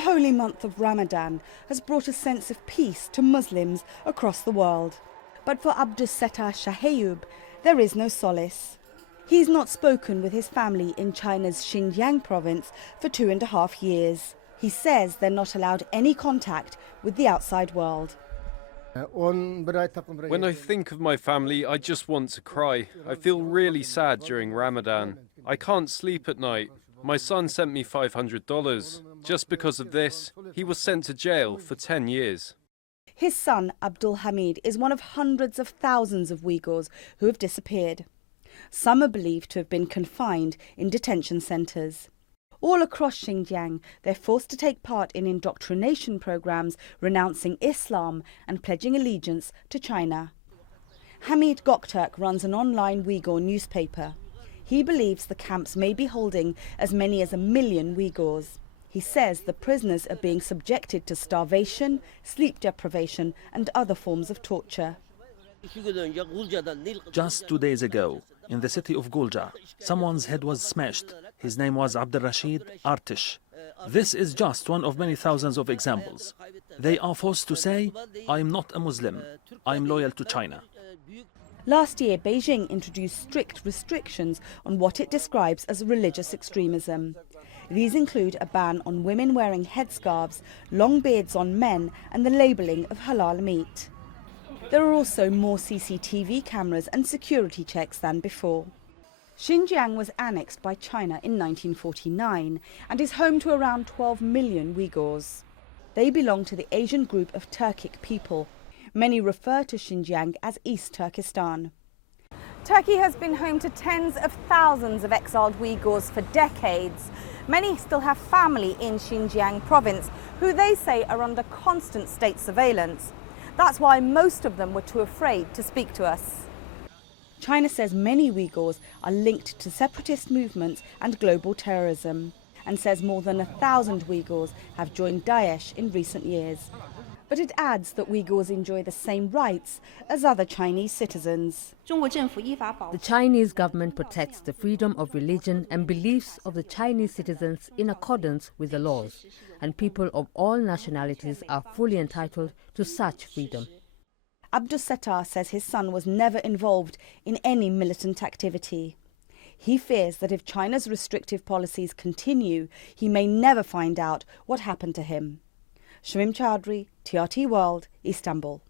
The holy month of Ramadan has brought a sense of peace to Muslims across the world. But for Abdus-Settar Shahayub, there is no solace. He's not spoken with his family in China's Xinjiang province for 2.5 years. He says they're not allowed any contact with the outside world. When I think of my family, I just want to cry. I feel really sad during Ramadan. I can't sleep at night. My son sent me $500. Just because of this, he was sent to jail for 10 years. His son, Abdul Hamid, is one of hundreds of thousands of Uyghurs who have disappeared. Some are believed to have been confined in detention centres. All across Xinjiang, they're forced to take part in indoctrination programs renouncing Islam and pledging allegiance to China. Hamid Göktürk runs an online Uyghur newspaper. He believes the camps may be holding as many as 1 million Uyghurs. He says the prisoners are being subjected to starvation, sleep deprivation and other forms of torture. Just 2 days ago, in the city of Gulja, someone's head was smashed. His name was Abdul Rashid Artish. This is just one of many thousands of examples. They are forced to say, "I'm not a Muslim, I'm loyal to China." Last year, Beijing introduced strict restrictions on what it describes as religious extremism. These include a ban on women wearing headscarves, long beards on men, and the labelling of halal meat. There are also more CCTV cameras and security checks than before. Xinjiang was annexed by China in 1949 and is home to around 12 million Uyghurs. They belong to the Asian group of Turkic people. Many refer to Xinjiang as East Turkistan. Turkey has been home to tens of thousands of exiled Uyghurs for decades. Many still have family in Xinjiang province who they say are under constant state surveillance. That's why most of them were too afraid to speak to us. China says many Uyghurs are linked to separatist movements and global terrorism, and says more than 1,000 Uyghurs have joined Daesh in recent years. But it adds that Uyghurs enjoy the same rights as other Chinese citizens. The Chinese government protects the freedom of religion and beliefs of the Chinese citizens in accordance with the laws, and people of all nationalities are fully entitled to such freedom. Abdus-Settar says his son was never involved in any militant activity. He fears that if China's restrictive policies continue, he may never find out what happened to him. Shamim Chaudhry, TRT World, Istanbul.